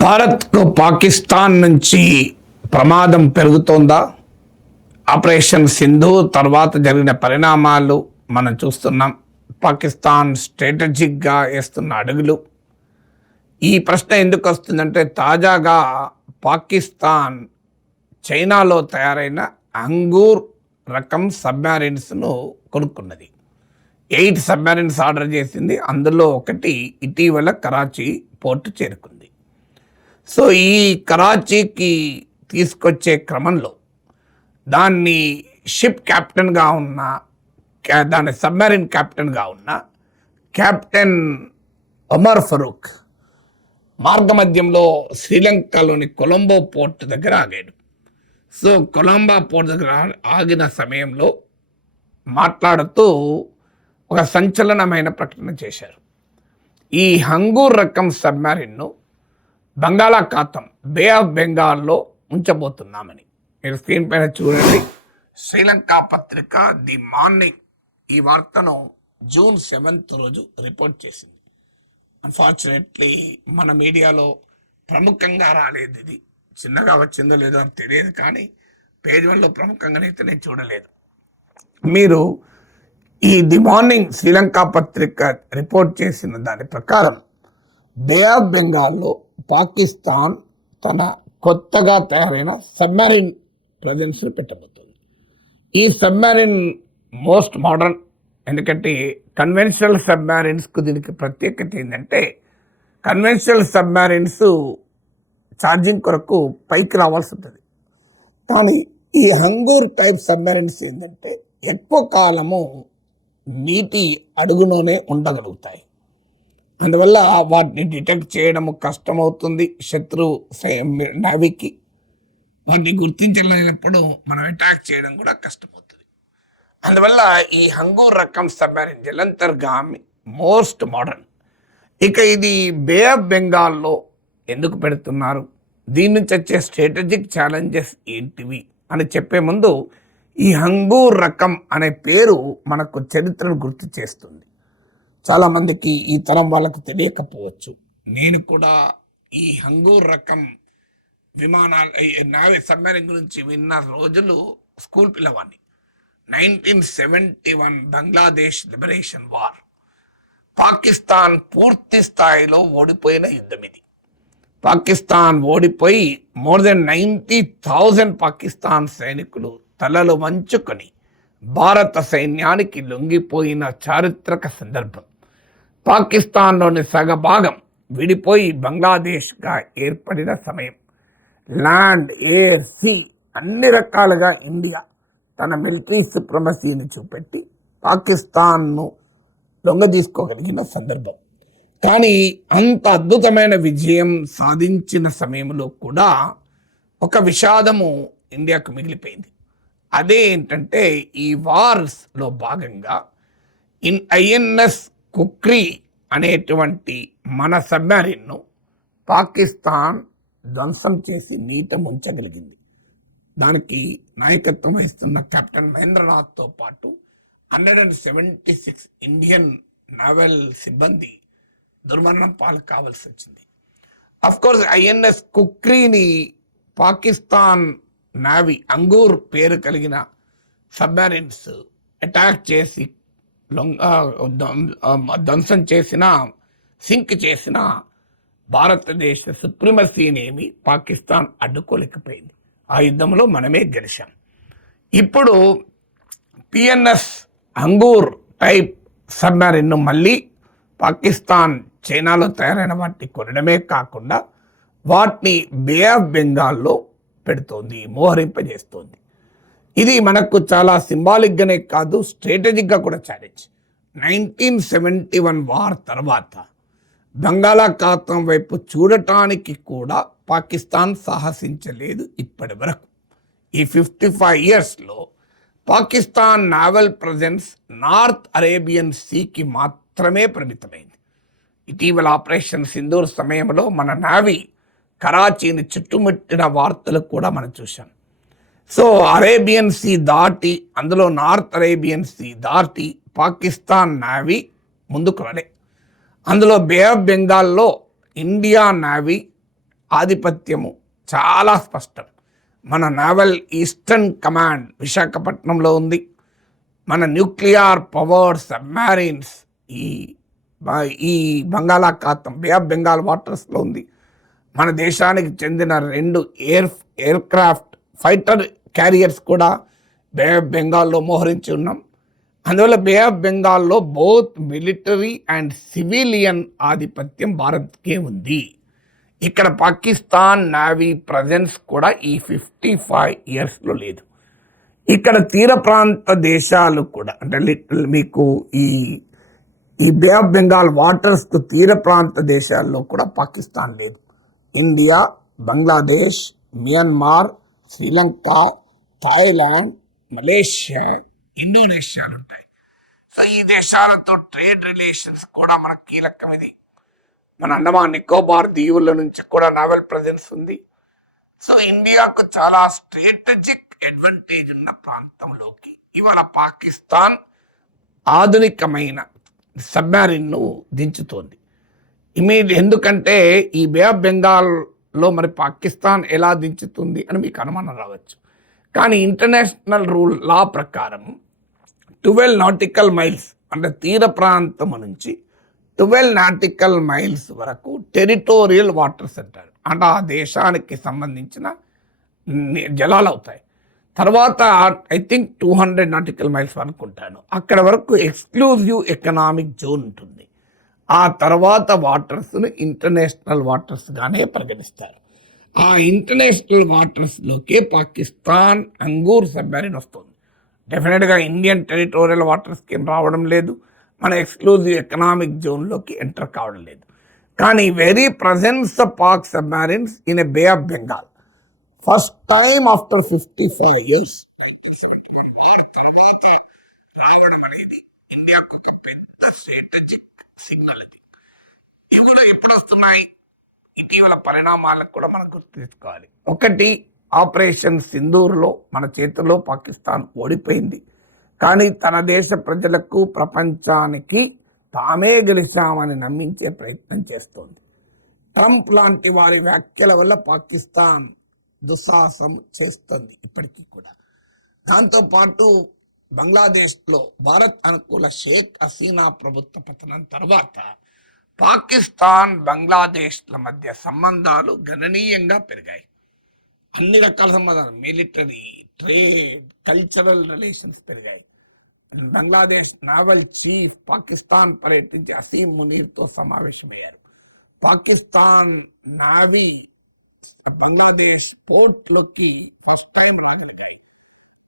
భారత్కు పాకిస్తాన్ నుంచి ప్రమాదం పెరుగుతోందా? ఆపరేషన్ సింధు తర్వాత జరిగిన పరిణామాలు మనం చూస్తున్నాం. పాకిస్తాన్ స్ట్రాటజిక్గా వేస్తున్న అడుగులు. ఈ ప్రశ్న ఎందుకు వస్తుందంటే తాజాగా పాకిస్తాన్ చైనాలో తయారైన అంగూర్ రకం సబ్మెరైన్స్ను కొనుక్కున్నది. 8 సబ్మెరైన్స్ ఆర్డర్ చేసింది. అందులో ఒకటి ఇటీవల కరాచీ పోర్టు చేరుకుంది. సో ఈ కరాచీకి తీసుకొచ్చే క్రమంలో దాన్ని షిప్ క్యాప్టెన్గా ఉన్న దాని సబ్మెరైన్ క్యాప్టెన్గా ఉన్న కెప్టెన్ ఒమర్ ఫరూక్ మార్గమధ్యంలో శ్రీలంకలోని కొలంబో పోర్ట్ దగ్గర ఆగాడు. సో కొలంబో పోర్ట్ దగ్గర ఆగిన సమయంలో మాట్లాడుతూ ఒక సంచలనమైన ప్రకటన చేశారు. ఈ అంగూర్ రకం సబ్మెరైన్ను బంగాళాఖాతం బే ఆఫ్ బెంగాల్లో ఉంచబోతున్నామని మీరు స్క్రీన్ పైన చూడండి. శ్రీలంక పత్రిక ది మార్నింగ్ ఈ వార్తను జూన్ 7th రోజు రిపోర్ట్ చేసింది. అన్ఫార్చునేట్లీ మన మీడియాలో ప్రముఖంగా రాలేదు. ఇది చిన్నగా వచ్చిందో లేదో అని తెలియదు, కానీ పేజ్ 1లో ప్రముఖంగానైతే నేను చూడలేదు. మీరు ఈ ది మార్నింగ్ శ్రీలంక పత్రిక రిపోర్ట్ చేసిన దాని ప్రకారం బే ఆఫ్ బెంగాల్లో పాకిస్తాన్ తన కొత్తగా తయారైన సబ్మెరైన్ ప్రజెన్స్ని పెట్టబోతుంది. ఈ సబ్మెరైన్ మోస్ట్ మోడర్న్, ఎందుకంటే కన్వెన్షనల్ సబ్మెరైన్స్కు దీనికి ప్రత్యేకత ఏంటంటే కన్వెన్షనల్ సబ్మెరైన్స్ ఛార్జింగ్ కొరకు పైకి రావాల్సి ఉంటుంది. కానీ ఈ అంగూర్ టైప్ సబ్మెరైన్స్ ఏంటంటే ఎక్కువ కాలము నీటి అడుగులోనే ఉండగలుగుతాయి. అందువల్ల వాటిని డిటెక్ట్ చేయడం కష్టమవుతుంది శత్రు నేవీకి. వాటిని గుర్తించలేనప్పుడు మనం అటాక్ చేయడం కూడా కష్టమవుతుంది. అందువల్ల ఈ అంగూర్ రకం సబ్మెరైన్ జలంతర్గామి మోస్ట్ మోడర్న్. ఇక ఇది బే ఆఫ్ బెంగాల్లో ఎందుకు పెడుతున్నారు, దీని నుంచి వచ్చే స్ట్రాటజిక్ ఛాలెంజెస్ ఏంటివి అని చెప్పే ముందు ఈ అంగూర్ రకం అనే పేరు మనకు చరిత్రను గుర్తు చేస్తుంది. చాలామందికి ఈ తరం వాళ్ళకు తెలియకపోవచ్చు. నేను కూడా ఈ అంగూర్ రకం నావీ సబ్మెరైన్ గురించి విన్న రోజులు స్కూల్ పిల్లవాడిని. 1971 బంగ్లాదేశ్ లిబరేషన్ వార్, పాకిస్తాన్ పూర్తి స్థాయిలో ఓడిపోయిన యుద్ధం ఇది. పాకిస్తాన్ ఓడిపోయి మోర్ దెన్ 90,000 పాకిస్తాన్ సైనికులు తలలు వంచుకొని భారత సైన్యానికి లొంగిపోయిన చారిత్రక సందర్భం. పాకిస్తాన్లోని సగభాగం విడిపోయి బంగ్లాదేశ్గా ఏర్పడిన సమయం. ల్యాండ్, ఎయిర్, సీ అన్ని రకాలుగా ఇండియా తన మిలిటరీ సుప్రమసీని చూపెట్టి పాకిస్తాన్ను లొంగదీసుకోగలిగిన సందర్భం. కానీ అంత అద్భుతమైన విజయం సాధించిన సమయంలో కూడా ఒక విషాదము ఇండియాకు మిగిలిపోయింది. అదే ఏంటంటే ఈ వార్స్లో భాగంగా INS కుక్రీ అనేటువంటి మన సబ్మెరైన్ను పాకిస్తాన్ ధ్వంసం చేసి నీట ముంచగలిగింది. దానికి నాయకత్వం వహిస్తున్న కెప్టెన్ మహేంద్రనాథ్తో పాటు 176 ఇండియన్ నావల్ సిబ్బంది దుర్మరణం పాలు కావాల్సి వచ్చింది. అఫ్కోర్స్ INS కుక్రీని పాకిస్తాన్ నావీ అంగూర్ పేరు కలిగిన సబ్మెరైన్స్ అటాక్ చేసి ధ్వంసం చేసిన, సింక్ చేసిన భారతదేశ సుప్రీమసీనేమి పాకిస్తాన్ అడ్డుకోలేకపోయింది. ఆ యుద్ధంలో మనమే గెలిచాం. ఇప్పుడు PNS అంగూర్ టైప్ సబ్మెరైన్ను మళ్ళీ పాకిస్తాన్ చైనాలో తయారైన వాటిని కొనడమే కాకుండా వాటిని బే ఆఫ్ బెంగాల్లో పెడుతోంది, మోహరింపజేస్తోంది. ఇది మనకు చాలా సింబాలిక్గానే కాదు, స్ట్రాటజిక్గా కూడా ఛాలెంజ్. 1971 వార్ తర్వాత బంగాళాఖాతం వైపు చూడటానికి కూడా పాకిస్తాన్ సాహసించలేదు ఇప్పటి వరకు. ఈ 55 ఇయర్స్లో Pakistan naval presence north Arabian సీకి మాత్రమే పరిమితమైంది. ఇటీవల ఆపరేషన్ సింధూర్ సమయంలో మన నావీ కరాచీని చుట్టుముట్టిన వార్తలు కూడా మనం చూసాం. సో అరేబియన్ సీ దాటి, అందులో నార్త్ అరేబియన్ సీ దాటి పాకిస్తాన్ నావీ ముందుకు రాలే. అందులో బే ఆఫ్ బెంగాల్లో ఇండియా నావీ ఆధిపత్యము చాలా స్పష్టం. మన నావల్ ఈస్టర్న్ కమాండ్ విశాఖపట్నంలో ఉంది. మన న్యూక్లియర్ పవర్ సబ్మెరీన్స్ ఈ బంగాళాఖాతం బే ఆఫ్ బెంగాల్ వాటర్స్లో ఉంది. మన దేశానికి చెందిన 2 ఎయిర్క్రాఫ్ట్ ఫైటర్ క్యారియర్స్ కూడా బే ఆఫ్ బెంగాల్లో మోహరించి ఉన్నాం. అందువల్ల బే ఆఫ్ బెంగాల్లో బోత్ మిలిటరీ అండ్ సివిలియన్ ఆధిపత్యం భారత్కే ఉంది. ఇక్కడ పాకిస్తాన్ నేవీ ప్రజెన్స్ కూడా ఈ 55 ఇయర్స్లో లేదు. ఇక్కడ తీర ప్రాంత దేశాలు కూడా అంటే మీకు ఈ బే ఆఫ్ బెంగాల్ వాటర్స్కు తీర ప్రాంత దేశాల్లో కూడా పాకిస్తాన్ లేదు. India, Bangladesh, Myanmar, Sri Lanka, Thailand, Malaysia, ఇండోనేషియాలు ఉంటాయి. సో ఈ దేశాలతో ట్రేడ్ రిలేషన్స్ కూడా మనకు కీలకం. ఇది మన అండమాన్ నికోబార్ దీవుల నుంచి కూడా నావల్ ప్రజెన్స్ ఉంది. సో ఇండియాకు చాలా స్ట్రాటజిక్ అడ్వాంటేజ్ ఉన్న ప్రాంతంలోకి ఇవాళ పాకిస్తాన్ ఆధునికమైన సబ్మెరీన్ను దించుతోంది. ఎందుకంటే ఈ బే ఆఫ్ బెంగాల్లో మరి పాకిస్తాన్ ఎలా దించుతుంది అని మీకు అనుమానం రావచ్చు. కానీ ఇంటర్నేషనల్ లా ప్రకారం 12 నాటికల్ మైల్స్ అంటే తీర ప్రాంతం నుంచి 12 నాటికల్ మైల్స్ వరకు టెరిటోరియల్ వాటర్స్ అంటారు. అంటే ఆ దేశానికి సంబంధించిన జలాలు అవుతాయి. తర్వాత ఐ థింక్ 200 నాటికల్ మైల్స్ అనుకుంటాను, అక్కడ వరకు ఎక్స్క్లూజివ్ ఎకనామిక్ జోన్ ఉంటుంది. ఆ తర్వాత వాటర్స్ను ఇంటర్నేషనల్ వాటర్స్గానే పరిగణిస్తారు. ఆ ఇంటర్నేషనల్ వాటర్స్లోకే పాకిస్తాన్ అంగూర్ సబ్మెరీన్ వస్తుంది. డెఫినెట్గా ఇండియన్ టెరిటోరియల్ వాటర్స్కి ఏం రావడం లేదు, మన ఎక్స్క్లూజివ్ ఎకనామిక్ జోన్లోకి ఎంటర్ కావడం లేదు. కానీ very presence of Pak submarines in a Bay of Bengal first time after 55 years 1971 war తర్వాత రావడం అనేది ఇండియాకు ఒక పెద్ద స్ట్రాటజిక్ సిగ్నల్. అది ఇవి కూడా ఎప్పుడు వస్తున్నాయి, ఇటీవల పరిణామాలను కూడా మనం గుర్తు తెచ్చుకోవాలి. ఒకటి, ఆపరేషన్ సింధూర్లో మన చేతుల్లో పాకిస్తాన్ ఓడిపోయింది. కానీ తన దేశ ప్రజలకు ప్రపంచానికి తామే గెలిచామని నమ్మించే ప్రయత్నం చేస్తోంది. ట్రంప్ లాంటి వారి వ్యాఖ్యల వల్ల పాకిస్తాన్ దుస్సాహసం చేస్తుంది ఇప్పటికీ కూడా. దాంతోపాటు బంగ్లాదేశ్లో భారత్ అనుకూల షేక్ హసీనా ప్రభుత్వ పతనం తర్వాత పాకిస్తాన్ బంగ్లాదేశ్ల మధ్య సంబంధాలు గణనీయంగా పెరిగాయి. అన్ని రకాల సంబంధాలు, మిలిటరీ, ట్రేడ్, కల్చరల్ రిలేషన్స్ పెరిగాయి. బంగ్లాదేశ్ నావల్ చీఫ్ పాకిస్తాన్ పర్యటించి అసీం మునీర్తో సమావేశమయ్యారు. పాకిస్తాన్ నావీ బంగ్లాదేశ్ పోర్ట్లోకి ఫస్ట్ టైం రాగలిగాయి.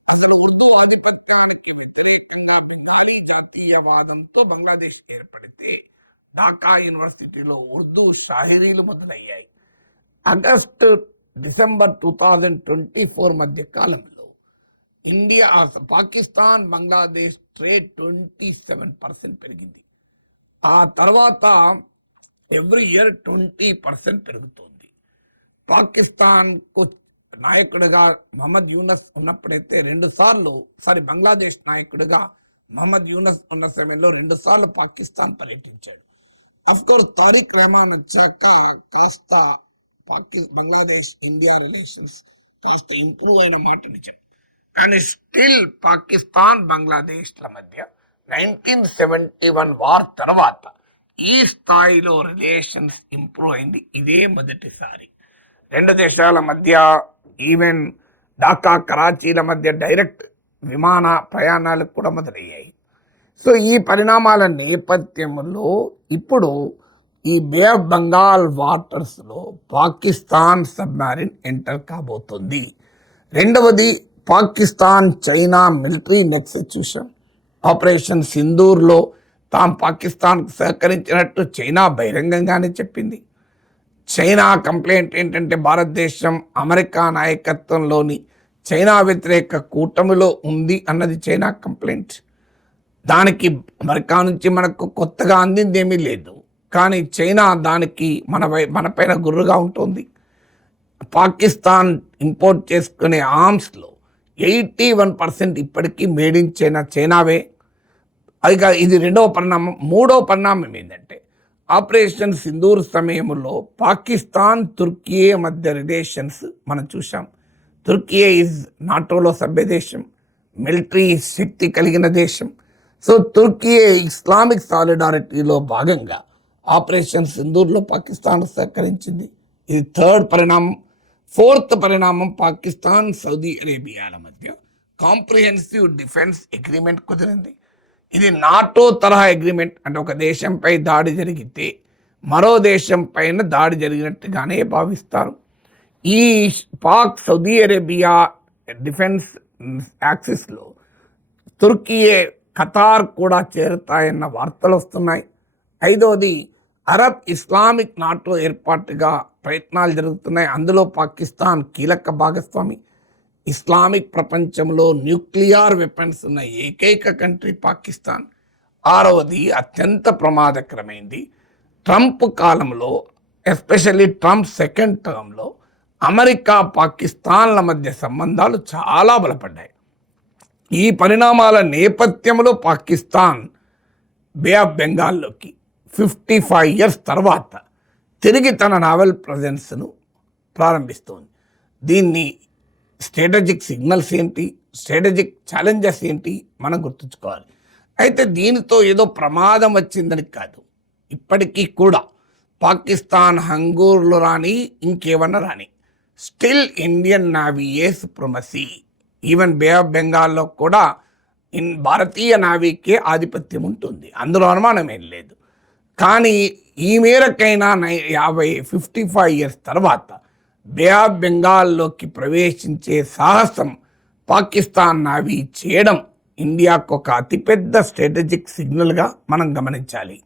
అసలు ఉర్దూ ఆధిపత్యానికి వ్యతిరేకంగా బెంగాలీ జాతీయవాదంతో బంగ్లాదేశ్ ఏర్పడితే ఢాకా యూనివర్సిటీలో ఉర్దూ షాహిరీలు మొదలయ్యాయి. డిసెంబర్ 2024 మధ్య కాలంలో పాకిస్తాన్ బంగ్లాదేశ్ ట్రేడ్ 27% పెరిగింది. ఆ తర్వాత ఎవ్రీ ఇయర్ 20% పెరుగుతోంది. పాకిస్తాన్కు నాయకుడిగా మహమ్మద్ యూనస్ ఉన్నప్పుడైతే బంగ్లాదేశ్ నాయకుడిగా మహమ్మద్ యూనస్ ఉన్న సమయంలో 2 సార్లు పాకిస్తాన్ పర్యటించాడు. అఫ్కోర్స్ తారిక్ రెహమాన్ వచ్చాక కాస్త బంగ్లాదేశ్ ఇండియా రిలేషన్స్ కాస్త ఇంప్రూవ్ అయిన మాట నిజం. కానీ స్టిల్ పాకిస్తాన్ బంగ్లాదేశ్ల మధ్య 1971 వార్ తర్వాత ఈ స్థాయిలో రిలేషన్స్ ఇంప్రూవ్ అయింది ఇదే మొదటిసారి. 2 దేశాల మధ్య ఈవెన్ ఢాకా కరాచీల మధ్య డైరెక్ట్ విమాన ప్రయాణాలు కూడా మొదలయ్యాయి. సో ఈ పరిణామాల నేపథ్యంలో ఇప్పుడు ఈ బే ఆఫ్ బెంగాల్ వాటర్స్లో పాకిస్తాన్ సబ్మెరీన్ ఎంటర్ కాబోతుంది. రెండవది, పాకిస్తాన్ చైనా మిలిటరీ నెక్సస్ చూసాం. ఆపరేషన్ సింధూర్లో తాము పాకిస్తాన్కు సహకరించినట్టు చైనా బహిరంగంగానే చెప్పింది. చైనా కంప్లైంట్ ఏంటంటే భారతదేశం అమెరికా నాయకత్వంలోని చైనా వ్యతిరేక కూటమిలో ఉంది అన్నది చైనా కంప్లైంట్. దానికి అమెరికా నుంచి మనకు కొత్తగా అందింది ఏమీ లేదు. కానీ చైనా దానికి మన పైన గుర్రుగా ఉంటుంది. పాకిస్తాన్ ఇంపోర్ట్ చేసుకునే ఆర్మ్స్లో 81% ఇప్పటికీ మేడ్ ఇన్ చైనావే. అది ఇది రెండవ పరిణామం. మూడవ పరిణామం ఏంటంటే ఆపరేషన్ సింధూర్ సమయంలో పాకిస్తాన్ తుర్కియే మధ్య రిలేషన్స్ మనం చూసాం. తుర్కియే ఈజ్ నాటోలో సభ్య దేశం, మిలిటరీ శక్తి కలిగిన దేశం. సో తుర్కియే ఇస్లామిక్ సాలిడారిటీలో భాగంగా ఆపరేషన్ సింధూర్లో పాకిస్తాన్ సహకరించింది. ఇది థర్డ్ పరిణామం. ఫోర్త్ పరిణామం, పాకిస్తాన్ సౌదీ అరేబియాల మధ్య కాంప్రిహెన్సివ్ డిఫెన్స్ అగ్రిమెంట్ కుదిరింది. ఇది నాటో తరహా అగ్రిమెంట్. అంటే ఒక దేశంపై దాడి జరిగితే మరో దేశం పైన దాడి జరిగినట్టుగానే భావిస్తారు. ఈ పాక్ సౌదీ అరేబియా డిఫెన్స్ యాక్సిస్లో తుర్కియే, ఖతార్ కూడా చేరుతాయన్న వార్తలు వస్తున్నాయి. ఐదవది, అరబ్ ఇస్లామిక్ నాటో ఏర్పాటుగా ప్రయత్నాలు జరుగుతున్నాయి. అందులో పాకిస్తాన్ కీలక భాగస్వామి. ఇస్లామిక్ ప్రపంచంలో న్యూక్లియర్ వెపన్స్ ఉన్న ఏకైక కంట్రీ పాకిస్తాన్. ఆరవది, అత్యంత ప్రమాదకరమైంది, ట్రంప్ కాలంలో, ఎస్పెషల్లీ ట్రంప్ సెకండ్ టర్మ్లో అమెరికా పాకిస్తాన్ల మధ్య సంబంధాలు చాలా బలపడ్డాయి. ఈ పరిణామాల నేపథ్యంలో పాకిస్తాన్ బే ఆఫ్ బెంగాల్లోకి 55 years తర్వాత తిరిగి తన నావల్ ప్రజెన్స్ను ప్రారంభిస్తోంది. దీన్ని స్ట్రాటజిక్ సిగ్నల్స్ ఏంటి, స్ట్రాటజిక్ ఛాలెంజెస్ ఏంటి మనం గుర్తుంచుకోవాలి. అయితే దీనితో ఏదో ప్రమాదం వచ్చిందని కాదు. ఇప్పటికీ కూడా పాకిస్తాన్ హంగూర్లో రాని, ఇంకేమన్నా రాని, స్టిల్ ఇండియన్ నావీయే సుప్రమసీ. ఈవెన్ బే ఆఫ్ బెంగాల్లో కూడా భారతీయ నావీకే ఆధిపత్యం ఉంటుంది, అందులో అనుమానం ఏం లేదు. కానీ ఈ మేరకైనా 55 years తర్వాత బే ఆఫ్ బెంగాల్లోకి ప్రవేశించే సాహసం పాకిస్తాన్ నావీ చేయడం ఇండియాకు ఒక అతిపెద్ద స్ట్రాటజిక్ సిగ్నల్గా మనం గమనించాలి.